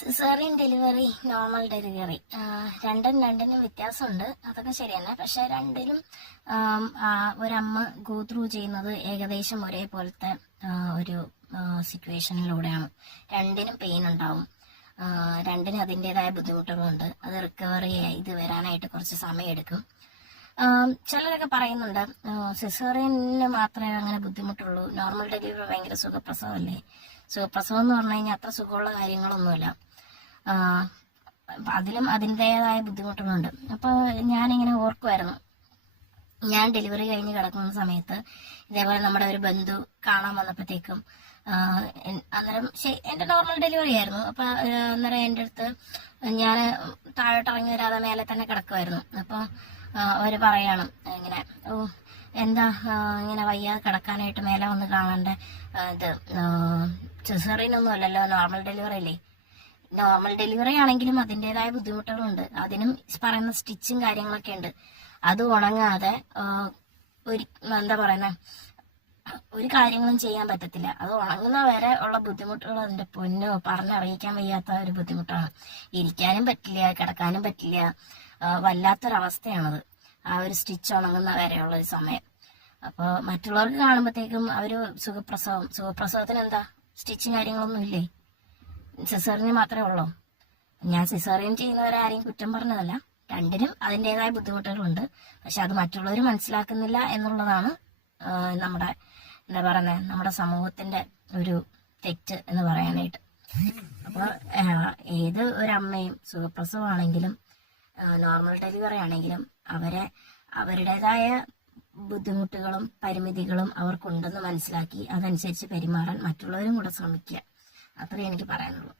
Caesarean delivery, normal delivery രണ്ടിനും വ്യത്യാസമുണ്ട്. അതൊക്കെ ശരി തന്നെ. പക്ഷെ രണ്ടിലും ഒരമ്മ ഗോ ത്രൂ ചെയ്യുന്നത് ഏകദേശം ഒരേപോലത്തെ ഒരു സിറ്റുവേഷനിലൂടെയാണ്. രണ്ടിനും പെയിൻ ഉണ്ടാവും, രണ്ടിനും അതിൻ്റെതായ ബുദ്ധിമുട്ടുകളുണ്ട്. അത് റിക്കവറി ഇത് വരാനായിട്ട് കുറച്ച് സമയമെടുക്കും. ചിലരൊക്കെ പറയുന്നുണ്ട് സിസേറിയന് മാത്രമേ അങ്ങനെ ബുദ്ധിമുട്ടുള്ളൂ, നോർമൽ ഡെലിവറി ഭയങ്കര സുഖപ്രസവമല്ലേ. സുഖപ്രസവം എന്ന് പറഞ്ഞു കഴിഞ്ഞാൽ അത്ര സുഖമുള്ള കാര്യങ്ങളൊന്നുമില്ല, അതിലും അതിൻ്റെതായ ബുദ്ധിമുട്ടുകളുണ്ട്. അപ്പോൾ ഞാനിങ്ങനെ ഓർക്കുമായിരുന്നു, ഞാൻ ഡെലിവറി കഴിഞ്ഞ് കിടക്കുന്ന സമയത്ത് ഇതേപോലെ നമ്മുടെ ഒരു ബന്ധു കാണാൻ വന്നപ്പോഴത്തേക്കും അന്നേരം എൻ്റെ നോർമൽ ഡെലിവറി ആയിരുന്നു. അപ്പൊ അന്നേരം എൻ്റെ അടുത്ത് ഞാൻ താഴോട്ട് ഇറങ്ങി വരാതെ മേലെ തന്നെ കിടക്കുമായിരുന്നു. അപ്പോൾ അവര് പറയാണ് ഇങ്ങനെ, എന്താ ഇങ്ങനെ വയ്യാതെ കിടക്കാനായിട്ട് മേലെ വന്ന് കാണണ്ടേ, ഇത് സിസേറിയനൊന്നും അല്ലല്ലോ, നോർമൽ ഡെലിവറി അല്ലേ. നോർമൽ ഡെലിവറി ആണെങ്കിലും അതിൻ്റെതായ ബുദ്ധിമുട്ടുകളുണ്ട്, അതിനും പറയുന്ന സ്റ്റിച്ചും കാര്യങ്ങളൊക്കെ ഉണ്ട്. അത് ഉണങ്ങാതെ എന്താ പറയുന്ന ഒരു കാര്യങ്ങളും ചെയ്യാൻ പറ്റത്തില്ല. അത് ഉണങ്ങുന്ന വരെ ഉള്ള ബുദ്ധിമുട്ടുകൾ അതിന്റെ പൊന്നോ പറഞ്ഞറിയിക്കാൻ വയ്യാത്ത ഒരു ബുദ്ധിമുട്ടാണ്. ഇരിക്കാനും പറ്റില്ല, കിടക്കാനും പറ്റില്ല, വല്ലാത്തൊരവസ്ഥയാണത് ആ ഒരു സ്റ്റിച്ച് ഉണങ്ങുന്ന വരെയുള്ള ഒരു സമയം. അപ്പോൾ മറ്റുള്ളവർക്ക് കാണുമ്പോഴത്തേക്കും അവര് സുഖപ്രസവത്തിന് എന്താ സ്റ്റിച്ചും കാര്യങ്ങളൊന്നും ഇല്ലേ, സിസേറിയന് മാത്രമേ ഉള്ളൂ. ഞാൻ സിസേറിയൻ ചെയ്യുന്നവരാരെയും കുറ്റം പറഞ്ഞതല്ല, രണ്ടിനും അതിൻ്റെതായ ബുദ്ധിമുട്ടുകളുണ്ട്. പക്ഷെ അത് മറ്റുള്ളവർ മനസ്സിലാക്കുന്നില്ല എന്നുള്ളതാണ് നമ്മുടെ എന്താ പറയുന്നത്, നമ്മുടെ സമൂഹത്തിന്റെ ഒരു തെറ്റ് എന്ന് പറയാനായിട്ട്. അപ്പോൾ ഏത് ഒരമ്മയും സുഖപ്രസവമാണെങ്കിലും നോർമൽ ഡെലിവറി ആണെങ്കിലും അവരുടേതായ ബുദ്ധിമുട്ടുകളും പരിമിതികളും അവർക്കുണ്ടെന്ന് മനസ്സിലാക്കി അതനുസരിച്ച് പെരുമാറാൻ മറ്റുള്ളവരും കൂടെ ശ്രമിക്കുക. അത്രേ എനിക്ക് പറയാനുള്ളൂ.